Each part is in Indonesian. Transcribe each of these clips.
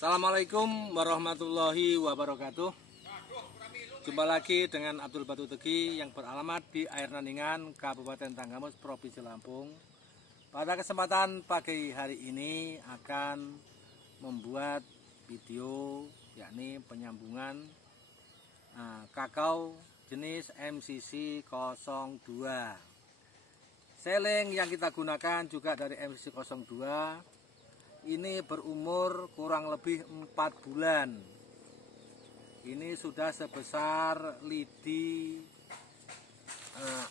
Assalamualaikum warahmatullahi wabarakatuh. Jumpa lagi dengan Abdul Batu Tegi yang beralamat di Air Nandingan, Kabupaten Tanggamus, Provinsi Lampung. Pada kesempatan pagi hari ini akan membuat video yakni penyambungan kakao jenis MCC 02. Seling yang kita gunakan juga dari MCC 02. Ini berumur kurang lebih 4 bulan. Ini sudah sebesar lidi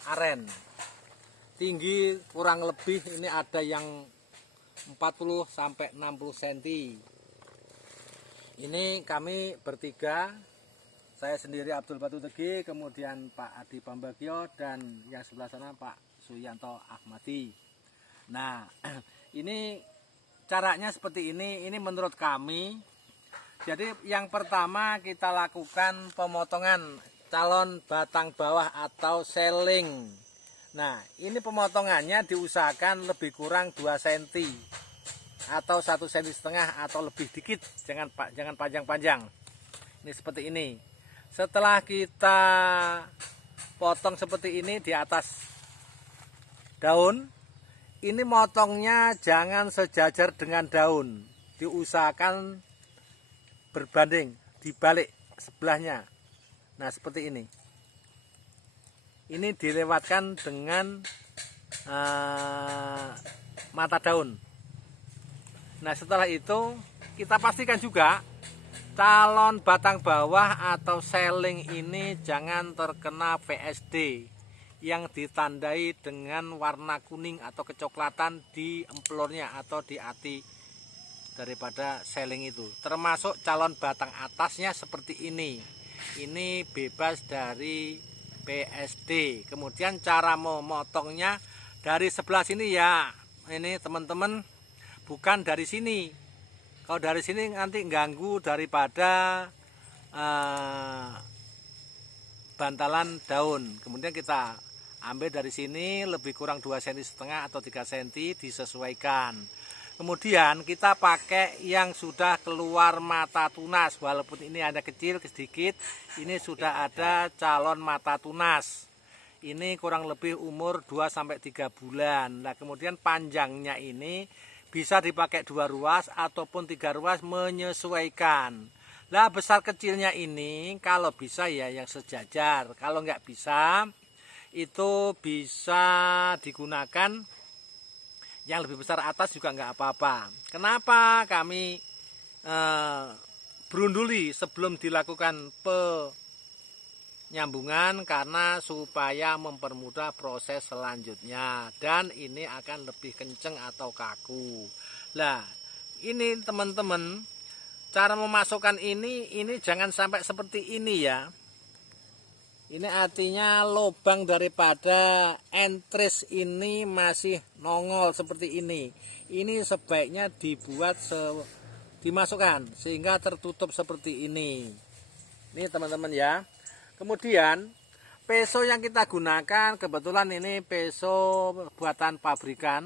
aren. Tinggi kurang lebih ini ada yang 40 sampai 60 cm. Ini kami bertiga. Saya sendiri Abdul Batu Tegi, kemudian Pak Adi Pambagio, dan yang sebelah sana Pak Suyanto Ahmadi. Nah, ini caranya seperti ini menurut kami. Jadi yang pertama kita lakukan pemotongan calon batang bawah atau seling. Nah, ini pemotongannya diusahakan lebih kurang 2 cm atau 1,5 cm atau lebih dikit, jangan panjang-panjang. Ini seperti ini. Setelah kita potong seperti ini di atas daun, ini motongnya jangan sejajar dengan daun, diusahakan berbanding, dibalik sebelahnya. Nah, seperti ini. Ini dilewatkan dengan mata daun. Nah, setelah itu kita pastikan juga calon batang bawah atau seling ini jangan terkena VSD yang ditandai dengan warna kuning atau kecoklatan di emplornya atau di ati daripada seling itu. Termasuk calon batang atasnya seperti ini. Ini bebas dari PSD. Kemudian cara memotongnya dari sebelah sini ya. Ini teman-teman, bukan dari sini. Kalau dari sini nanti ganggu daripada bantalan daun. Kemudian kita ambil dari sini lebih kurang 2,5 cm atau 3 cm, disesuaikan. Kemudian kita pakai yang sudah keluar mata tunas, walaupun ini ada kecil sedikit, ini sudah ada calon mata tunas. Ini kurang lebih umur 2-3 bulan. Nah, kemudian panjangnya ini bisa dipakai 2 ruas ataupun 3 ruas, menyesuaikan. Nah, besar kecilnya ini kalau bisa ya yang sejajar. Kalau nggak bisa, itu bisa digunakan yang lebih besar atas juga nggak apa-apa. Kenapa kami berunduli sebelum dilakukan penyambungan? Karena supaya mempermudah proses selanjutnya, dan ini akan lebih kenceng atau kaku. Nah, ini teman-teman, cara memasukkan ini jangan sampai seperti ini ya. Ini artinya lubang daripada entris ini masih nongol seperti ini. Ini sebaiknya dimasukkan sehingga tertutup seperti ini. Ini teman-teman ya. Kemudian peso yang kita gunakan kebetulan ini peso buatan pabrikan.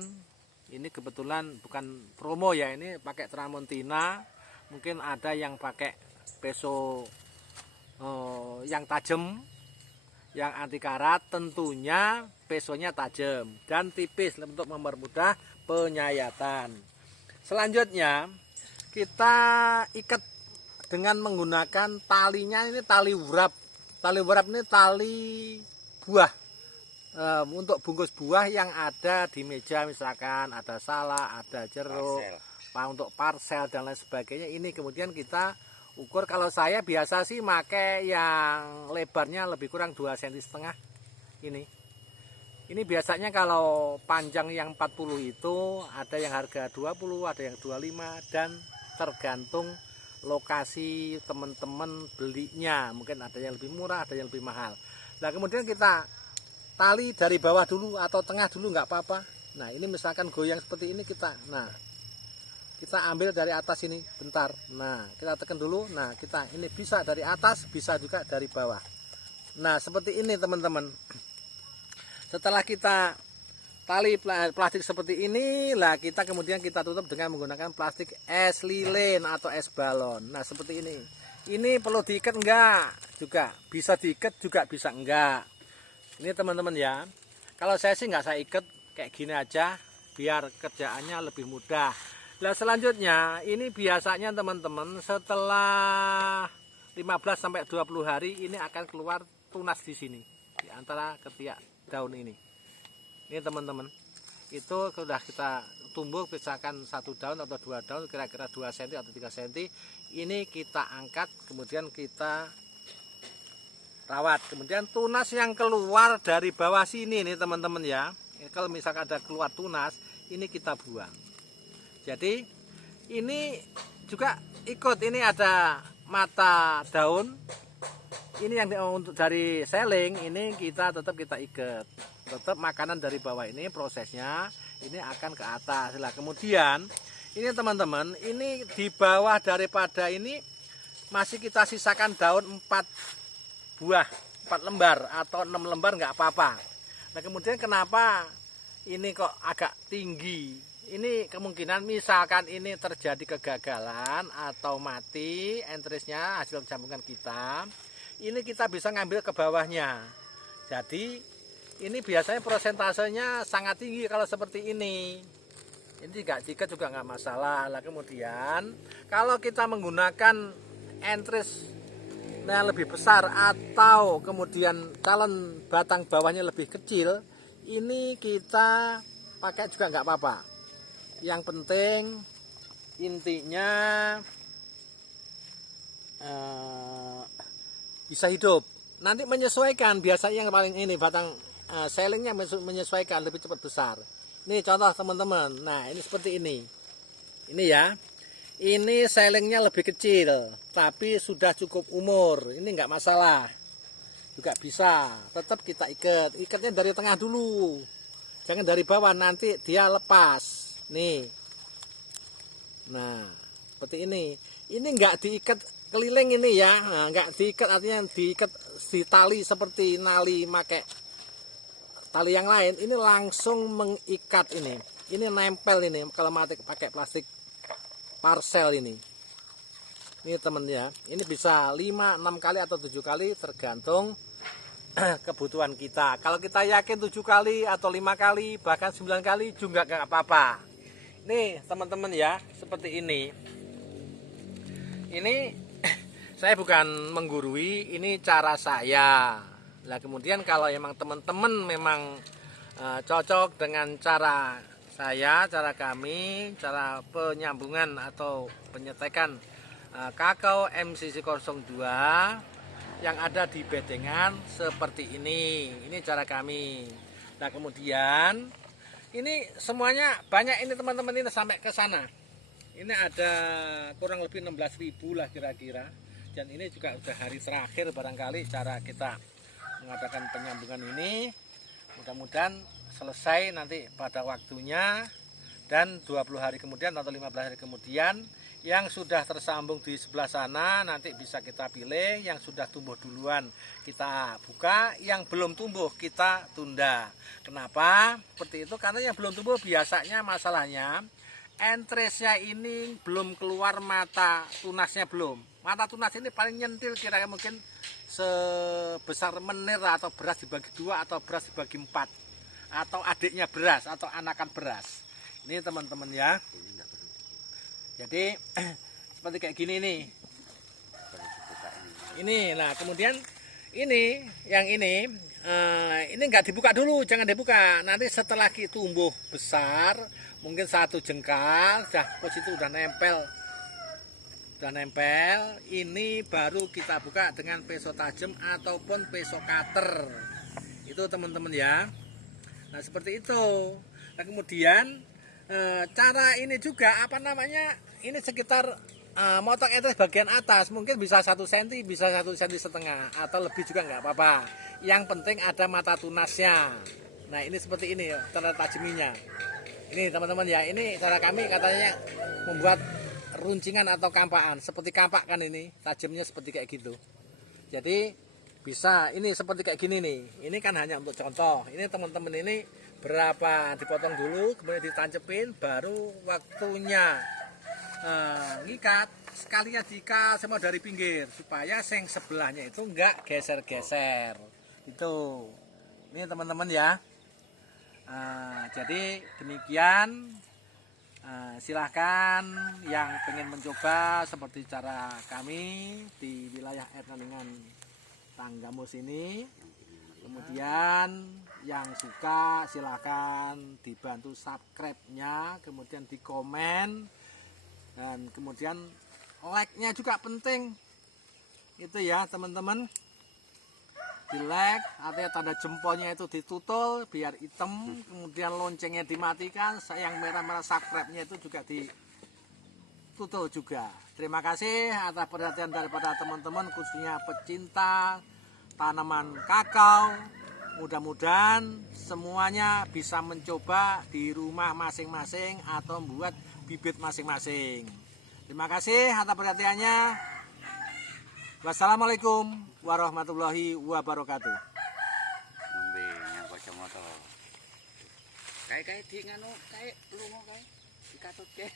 Ini kebetulan bukan promo ya, ini pakai Tramontina. Mungkin ada yang pakai peso yang tajam, yang anti karat. Tentunya pesonya tajam dan tipis untuk mempermudah penyayatan. Selanjutnya kita ikat dengan menggunakan talinya, ini tali urap. Tali urap ini tali buah, untuk bungkus buah yang ada di meja, misalkan ada salak, ada jeruk, untuk parcel dan lain sebagainya. Ini kemudian kita ukur. Kalau saya biasa sih pakai yang lebarnya lebih kurang 2,5 cm ini biasanya. Kalau panjang yang 40 itu ada yang harga 20, ada yang 25, dan tergantung lokasi teman-teman belinya. Mungkin ada yang lebih murah, ada yang lebih mahal. Nah, kemudian kita tali dari bawah dulu atau tengah dulu nggak apa-apa. Nah, ini misalkan goyang seperti ini, kita ambil dari atas ini bentar. Nah, kita tekan dulu. Nah, kita ini bisa dari atas, bisa juga dari bawah. Nah, seperti ini teman-teman. Setelah kita tali plastik seperti ini lah, kita kemudian kita tutup dengan menggunakan plastik es lilin atau es balon. Nah seperti ini perlu diikat enggak, juga bisa diikat juga bisa enggak. Ini teman-teman ya, kalau saya sih nggak saya ikat, kayak gini aja biar kerjaannya lebih mudah. Nah selanjutnya ini biasanya teman-teman setelah 15-20 hari ini akan keluar tunas di sini, di antara ketiak daun ini. Ini teman-teman, itu sudah kita tumbuh misalkan 1 daun atau 2 daun kira-kira 2 cm atau 3 cm. Ini kita angkat kemudian kita rawat. Kemudian tunas yang keluar dari bawah sini nih teman-teman ya, kalau misalkan ada keluar tunas, ini kita buang. Jadi ini juga ikut, ini ada mata daun, ini yang untuk dari seling, ini kita tetap kita ikat, tetap makanan dari bawah ini prosesnya ini akan ke atas. Nah kemudian ini teman-teman, ini di bawah daripada ini masih kita sisakan daun 4 buah, 4 lembar atau 6 lembar nggak apa-apa. Nah kemudian kenapa ini kok agak tinggi? Ini kemungkinan misalkan ini terjadi kegagalan atau mati entrisnya hasil jambungan kita, ini kita bisa ngambil ke bawahnya. Jadi ini biasanya prosentasenya sangat tinggi kalau seperti ini. Ini nggak diikat juga nggak masalah. Lah kemudian kalau kita menggunakan entris yang lebih besar atau kemudian calon batang bawahnya lebih kecil, ini kita pakai juga nggak apa-apa. Yang penting intinya bisa hidup. Nanti menyesuaikan, biasanya yang paling ini batang selingnya menyesuaikan lebih cepat besar. Ini contoh teman-teman. Nah ini seperti ini. Ini ya. Ini selingnya lebih kecil, tapi sudah cukup umur. Ini nggak masalah. Juga bisa. Tetap kita ikat. Ikatnya dari tengah dulu. Jangan dari bawah, nanti dia lepas. Nih, nah seperti ini nggak diikat keliling ini ya, nah, nggak diikat artinya diikat di tali seperti nali make tali yang lain, ini langsung mengikat ini nempel ini kalau pakai plastik parcel ini temen ya, ini bisa 5-6 kali atau 7 kali tergantung kebutuhan kita. Kalau kita yakin 7 kali atau 5 kali bahkan 9 kali juga nggak apa-apa. Nih teman-teman ya, seperti ini saya bukan menggurui, ini cara saya. Nah kemudian kalau emang teman-teman memang cocok dengan cara saya, cara kami, cara penyambungan atau penyetekan kakao MCC 02 yang ada di bedengan seperti ini cara kami. Nah kemudian ini semuanya banyak ini teman-teman, ini sampai ke sana. Ini ada kurang lebih 16.000 lah kira-kira. Dan ini juga udah hari terakhir barangkali cara kita mengadakan penyambungan ini. Mudah-mudahan selesai nanti pada waktunya. Dan 20 hari kemudian atau 15 hari kemudian yang sudah tersambung di sebelah sana nanti bisa kita pilih. Yang sudah tumbuh duluan kita buka, yang belum tumbuh kita tunda. Kenapa? Seperti itu karena yang belum tumbuh biasanya masalahnya entresnya ini belum keluar mata tunasnya belum. Mata tunas ini paling nyentil kira-kira mungkin sebesar menir atau beras dibagi 2 atau beras dibagi 4 atau adiknya beras atau anakan beras. Ini teman-teman ya. Jadi seperti kayak gini nih. Ini, nah kemudian ini yang ini nggak dibuka dulu, jangan dibuka. Nanti setelah tumbuh besar, mungkin 1 jengkal, itu udah nempel. Ini baru kita buka dengan pisau tajam ataupun pisau cutter. Itu teman-teman ya. Nah seperti itu. Nah kemudian cara ini juga apa namanya, ini sekitar motong entris bagian atas mungkin bisa 1 cm, bisa 1,5 cm atau lebih juga nggak apa-apa. Yang penting ada mata tunasnya. Nah ini seperti ini cara tajaminya. Ini teman-teman ya, ini cara kami katanya membuat runcingan atau kampaan. Seperti kampak kan ini, tajamnya seperti kayak gitu. Jadi bisa ini seperti kayak gini nih. Ini kan hanya untuk contoh. Ini teman-teman ini berapa dipotong dulu, kemudian ditancepin, baru waktunya ngikat. Sekalinya diikat semua dari pinggir supaya seng sebelahnya itu enggak geser-geser. Itu. Ini teman-teman ya. Jadi demikian. Silahkan yang pengen mencoba seperti cara kami di wilayah Ernalingan Tanggamus ini. Kemudian yang suka silahkan dibantu subscribe-nya, kemudian di komen, dan kemudian like-nya juga penting. Itu ya teman-teman. Di like, artinya tanda jempolnya itu ditutul biar hitam, kemudian loncengnya dimatikan, yang merah-merah subscribe-nya itu juga ditutul juga. Terima kasih atas perhatian daripada teman-teman, khususnya pecinta tanaman kakao. Mudah-mudahan semuanya bisa mencoba di rumah masing-masing atau membuat bibit masing-masing. Terima kasih atas perhatiannya. Wassalamualaikum warahmatullahi wabarakatuh. Nembe nyang kacamata. Kae di nganu kae lunga kae dikatutke.